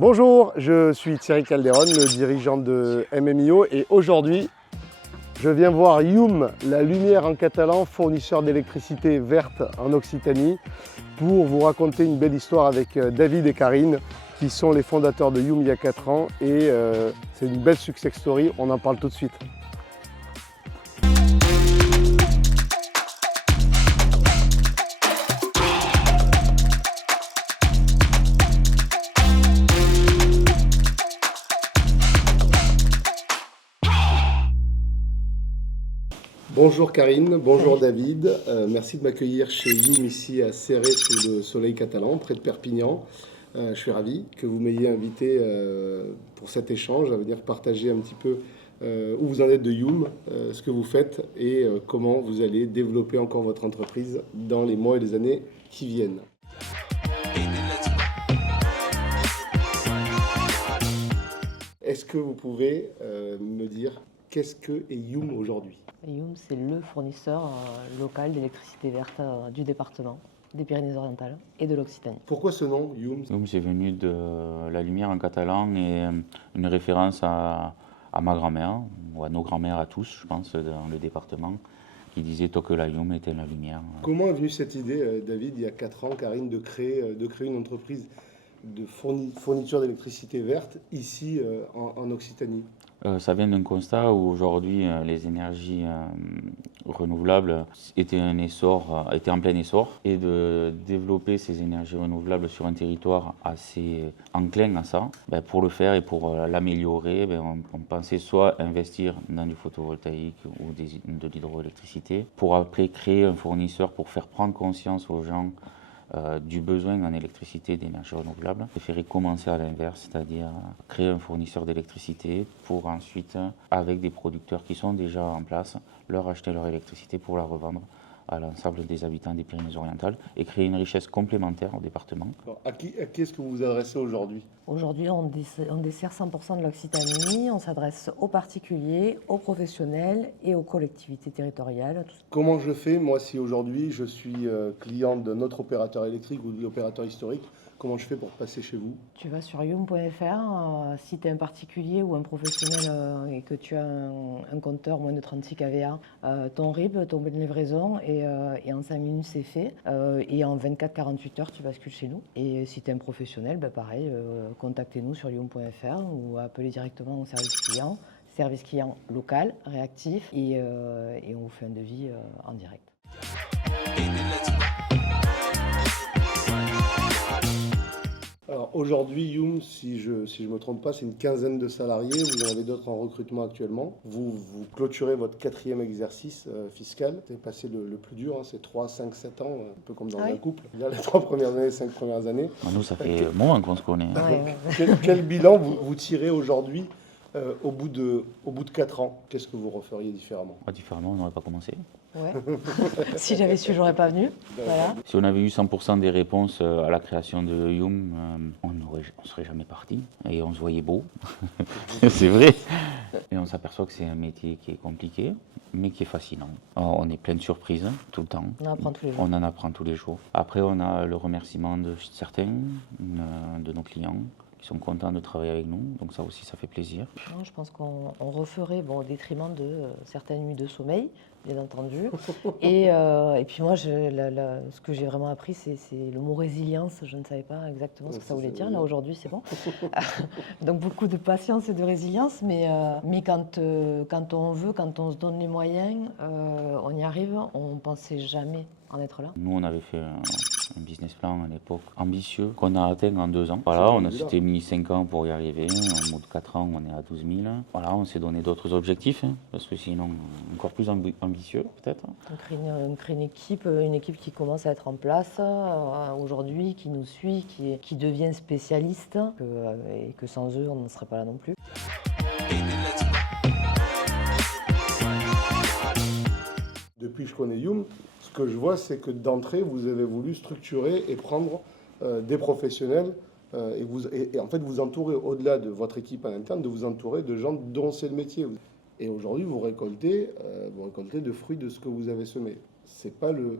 Bonjour, je suis Thierry Calderon, le dirigeant de MMIO et aujourd'hui, je viens voir Youm, la lumière en catalan, fournisseur d'électricité verte en Occitanie, pour vous raconter une belle histoire avec David et Karine, qui sont les fondateurs de Youm il y a 4 ans et c'est une belle success story, on en parle tout de suite. Bonjour Karine, bonjour David, merci de m'accueillir chez Youm ici à Céré sous le soleil catalan, près de Perpignan. Je suis ravi que vous m'ayez invité pour cet échange, à venir partager un petit peu où vous en êtes de Youm, ce que vous faites et comment vous allez développer encore votre entreprise dans les mois et les années qui viennent. Est-ce que vous pouvez me dire qu'est-ce que est Youm aujourd'hui ? Youm, c'est le fournisseur local d'électricité verte du département des Pyrénées-Orientales et de l'Occitanie. Pourquoi ce nom, Youm ? Youm, c'est venu de la lumière en catalan et une référence à ma grand-mère, ou à nos grands-mères à tous, je pense, dans le département, qui disait « que la Youm était la lumière ». Comment est venue cette idée, David, il y a 4 ans, Karine, de créer une entreprise de fourniture d'électricité verte ici en Occitanie ? Ça vient d'un constat où aujourd'hui les énergies renouvelables étaient en plein essor, et de développer ces énergies renouvelables sur un territoire assez enclin à ça, pour le faire et pour l'améliorer, on pensait soit investir dans du photovoltaïque ou de l'hydroélectricité, pour après créer un fournisseur pour faire prendre conscience aux gens du besoin en électricité d'énergie renouvelable. Préférer commencer à l'inverse, c'est-à-dire créer un fournisseur d'électricité pour ensuite, avec des producteurs qui sont déjà en place, leur acheter leur électricité pour la revendre à l'ensemble des habitants des Pyrénées-Orientales et créer une richesse complémentaire au département. Alors, à qui est-ce que vous vous adressez aujourd'hui ? Aujourd'hui, on dessert 100% de l'Occitanie. On s'adresse aux particuliers, aux professionnels et aux collectivités territoriales. Comment je fais, moi, si aujourd'hui je suis client d'un autre opérateur électrique ou de l'opérateur historique, comment je fais pour passer chez vous ? Tu vas sur youm.fr, si tu es un particulier ou un professionnel et que tu as un compteur moins de 36 kVA, ton RIB, ton bonne livraison, et en 5 minutes c'est fait. Et en 24-48 heures, tu bascules chez nous. Et si tu es un professionnel, pareil, contactez-nous sur youm.fr ou appelez directement au service client local, réactif, et on vous fait un devis en direct. Alors aujourd'hui, Youm, si je me trompe pas, c'est une quinzaine de salariés. Vous en avez d'autres en recrutement actuellement. Vous clôturez votre 4e exercice fiscal. C'est passé le plus dur, hein, c'est 3, 5, 7 ans, un peu comme dans un couple. Il y a les 3 premières années, 5 premières années. Nous, ça fait un moment qu'on se connaît. Quel bilan vous tirez aujourd'hui au bout de 4 ans? Qu'est-ce que vous referiez différemment? Différemment, on n'aurait pas commencé. Ouais. Si j'avais su, j'aurais pas venu. Voilà. Si on avait eu 100% des réponses à la création de Youm, on ne serait jamais parti et on se voyait beau. C'est vrai. Et on s'aperçoit que c'est un métier qui est compliqué, mais qui est fascinant. Alors, on est plein de surprises tout le temps. On en apprend tous les jours. On en apprend tous les jours. Après, on a le remerciement de certains de nos clients qui sont contents de travailler avec nous, donc ça aussi, ça fait plaisir. Non, je pense qu'on referait au détriment de certaines nuits de sommeil, bien entendu. Et puis moi, ce que j'ai vraiment appris, c'est le mot résilience. Je ne savais pas exactement ce que ça voulait dire. Là, aujourd'hui, c'est bon. Donc, beaucoup de patience et de résilience. Mais quand on veut, quand on se donne les moyens, on y arrive. On ne pensait jamais en être là. Nous, on avait fait un business plan à l'époque ambitieux qu'on a atteint en 2 ans. Voilà, on s'était mis 5 ans pour y arriver. En mode 4 ans, on est à 12 000. Voilà, on s'est donné d'autres objectifs, parce que sinon, encore plus ambitieux peut-être. On crée une équipe qui commence à être en place aujourd'hui, qui nous suit, qui devient spécialiste, et que sans eux, on n'en serait pas là non plus. Depuis que je connais Youm, ce que je vois, c'est que d'entrée, vous avez voulu structurer et prendre des professionnels et en fait vous entourer, au-delà de votre équipe en interne, de vous entourer de gens dont c'est le métier. Et aujourd'hui, vous récoltez de fruits de ce que vous avez semé. Ce n'est pas le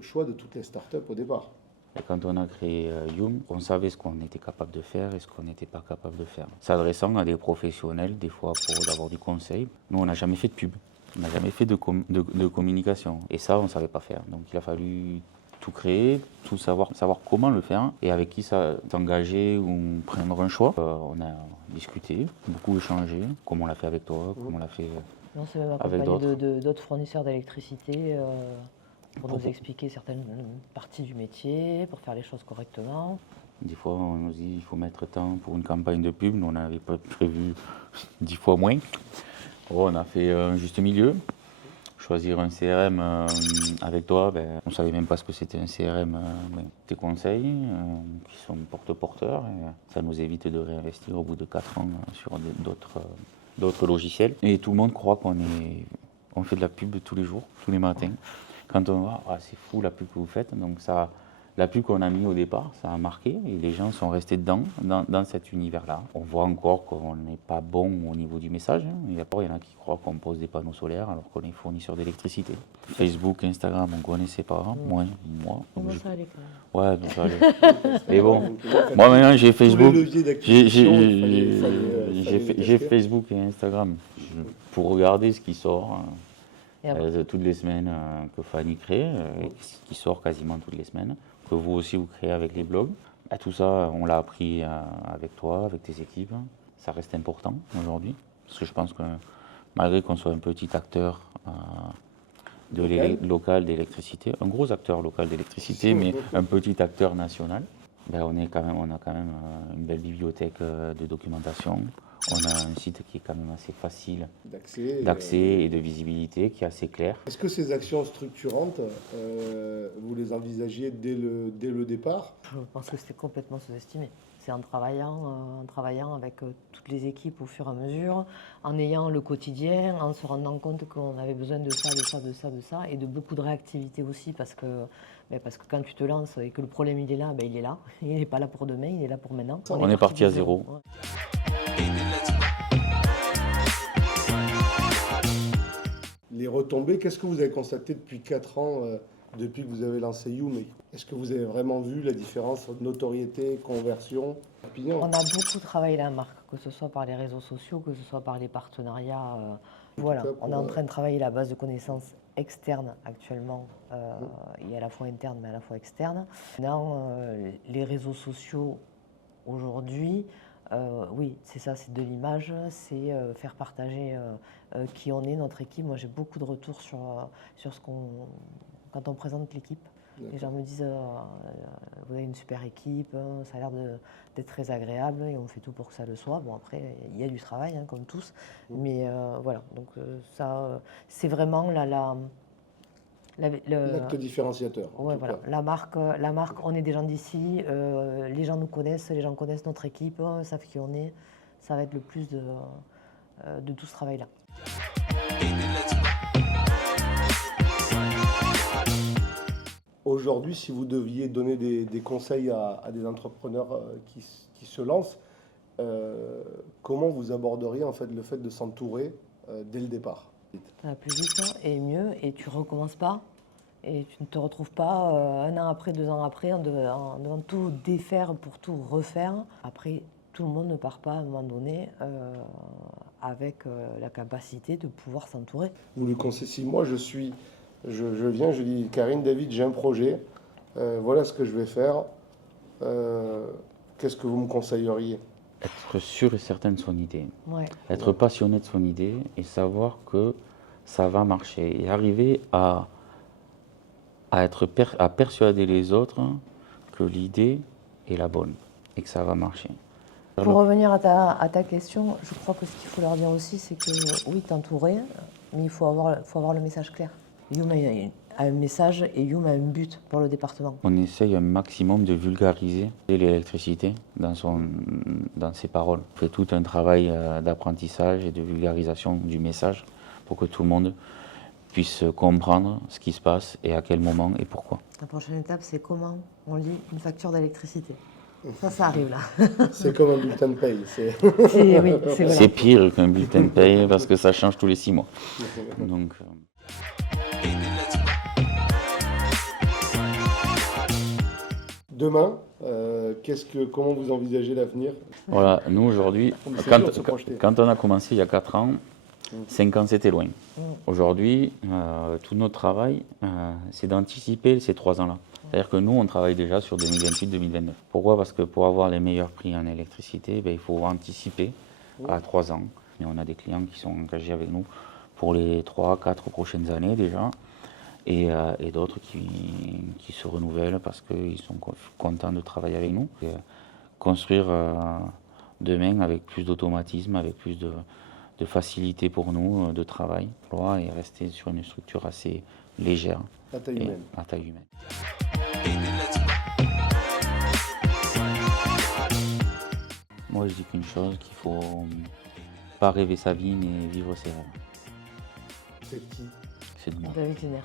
choix de toutes les startups au départ. Et quand on a créé Youm, on savait ce qu'on était capable de faire et ce qu'on n'était pas capable de faire. S'adressant à des professionnels, des fois pour avoir du conseil, nous on n'a jamais fait de pub, on n'a jamais fait de communication. Et ça, on ne savait pas faire. Donc il a fallu tout créer, tout savoir comment le faire et avec qui s'engager ou prendre un choix. On a discuté, beaucoup échangé, comme on l'a fait avec toi, comme on l'a fait On s'est même avec accompagné d'autres. d'autres fournisseurs d'électricité pour nous expliquer certaines parties du métier, pour faire les choses correctement. Des fois, on nous dit qu'il faut mettre temps pour une campagne de pub. Nous, on n'avait pas prévu 10 fois moins. Bon, on a fait un juste milieu. Choisir un CRM avec toi, on ne savait même pas ce que c'était un CRM. Tes conseils qui sont porte-porteurs, ça nous évite de réinvestir au bout de 4 ans sur d'autres logiciels. Et tout le monde croit on fait de la pub tous les jours, tous les matins. Quand on voit, c'est fou la pub que vous faites, donc ça, la pub qu'on a mis au départ, ça a marqué et les gens sont restés dans cet univers-là. On voit encore qu'on n'est pas bon au niveau du message. Il y en a qui croient qu'on pose des panneaux solaires alors qu'on est fournisseur d'électricité. Facebook, Instagram, on ne connaissait pas. Moi. Comment ça allait quand même? Ouais, ça allait. Mais bon, moi maintenant j'ai Facebook. J'ai Facebook et Instagram pour regarder ce qui sort. Toutes les semaines que Fanny crée, qui sort quasiment toutes les semaines, que vous aussi vous créez avec les blogs. Tout ça, on l'a appris avec toi, avec tes équipes. Ça reste important aujourd'hui, parce que je pense que malgré qu'on soit un petit acteur local d'électricité, un gros acteur local d'électricité, mais un petit acteur national, on a quand même une belle bibliothèque de documentation. On a un site qui est quand même assez facile d'accès et de visibilité, qui est assez clair. Est-ce que ces actions structurantes, vous les envisagiez dès le départ? Je pense que c'était complètement sous-estimé. C'est en travaillant avec toutes les équipes au fur et à mesure, en ayant le quotidien, en se rendant compte qu'on avait besoin de ça, et de beaucoup de réactivité aussi, parce que quand tu te lances et que le problème il est là, il n'est pas là pour demain, il est là pour maintenant. On est parti à zéro. Ouais. Les retombées, qu'est-ce que vous avez constaté depuis 4 ans, depuis que vous avez lancé Youm? Est-ce que vous avez vraiment vu la différence entre notoriété, conversion, opinion? On a beaucoup travaillé la marque, que ce soit par les réseaux sociaux, que ce soit par les partenariats. On est en train de travailler la base de connaissances externe actuellement, et à la fois interne mais à la fois externe. Dans les réseaux sociaux aujourd'hui, oui, c'est ça, c'est de l'image, c'est faire partager qui on est, notre équipe. Moi, j'ai beaucoup de retours sur quand on présente l'équipe. Les gens me disent vous avez une super équipe, ça a l'air d'être très agréable et on fait tout pour que ça le soit. Bon, après, il y a du travail, comme tous, mais voilà. Donc, ça, c'est vraiment l'acte différenciateur. Ouais, voilà. La marque, on est des gens d'ici, les gens nous connaissent, les gens connaissent notre équipe, savent qui on est. Ça va être le plus de tout ce travail-là. Aujourd'hui, si vous deviez donner des conseils à des entrepreneurs qui se lancent, comment vous aborderiez en fait le fait de s'entourer dès le départ? Ça va plus vite et mieux, et tu recommences pas, et tu ne te retrouves pas 1 an après, 2 ans après, en devant tout défaire pour tout refaire. Après, tout le monde ne part pas à un moment donné avec la capacité de pouvoir s'entourer. Vous lui conseillez, si moi je viens, je dis Karine, David, j'ai un projet, voilà ce que je vais faire, qu'est-ce que vous me conseilleriez? Être sûr et certain de son idée, Ouais. être passionné de son idée et savoir que ça va marcher et arriver à persuader les autres que l'idée est la bonne et que ça va marcher. Pour revenir à ta question, je crois que ce qu'il faut leur dire aussi, c'est que oui, t'entourer, mais il faut avoir le message clair. Youm a un message et Youm a un but pour le département. On essaye un maximum de vulgariser l'électricité dans ses paroles. On fait tout un travail d'apprentissage et de vulgarisation du message pour que tout le monde puisse comprendre ce qui se passe et à quel moment et pourquoi. La prochaine étape, c'est comment on lit une facture d'électricité. Ça arrive là. C'est comme un bulletin de paye. C'est pire qu'un bulletin de paye parce que ça change tous les 6 mois. Donc, Demain, comment vous envisagez l'avenir? Voilà, nous aujourd'hui, C'est dur de se projeter. quand on a commencé il y a 4 ans, 5 ans c'était loin. Aujourd'hui, tout notre travail, c'est d'anticiper ces 3 ans-là. C'est-à-dire que nous, on travaille déjà sur 2028-2029. Pourquoi? Parce que pour avoir les meilleurs prix en électricité, il faut anticiper à 3 ans. Et on a des clients qui sont engagés avec nous pour les 3-4 prochaines années déjà. Et d'autres qui se renouvellent parce qu'ils sont contents de travailler avec nous. Et, construire demain avec plus d'automatisme, avec plus de facilité pour nous de travail, et rester sur une structure assez légère. À taille humaine. À taille humaine. Moi je dis qu'une chose, qu'il faut pas rêver sa vie mais vivre ses rêves. C'est qui? C'est de moi. David Jenner.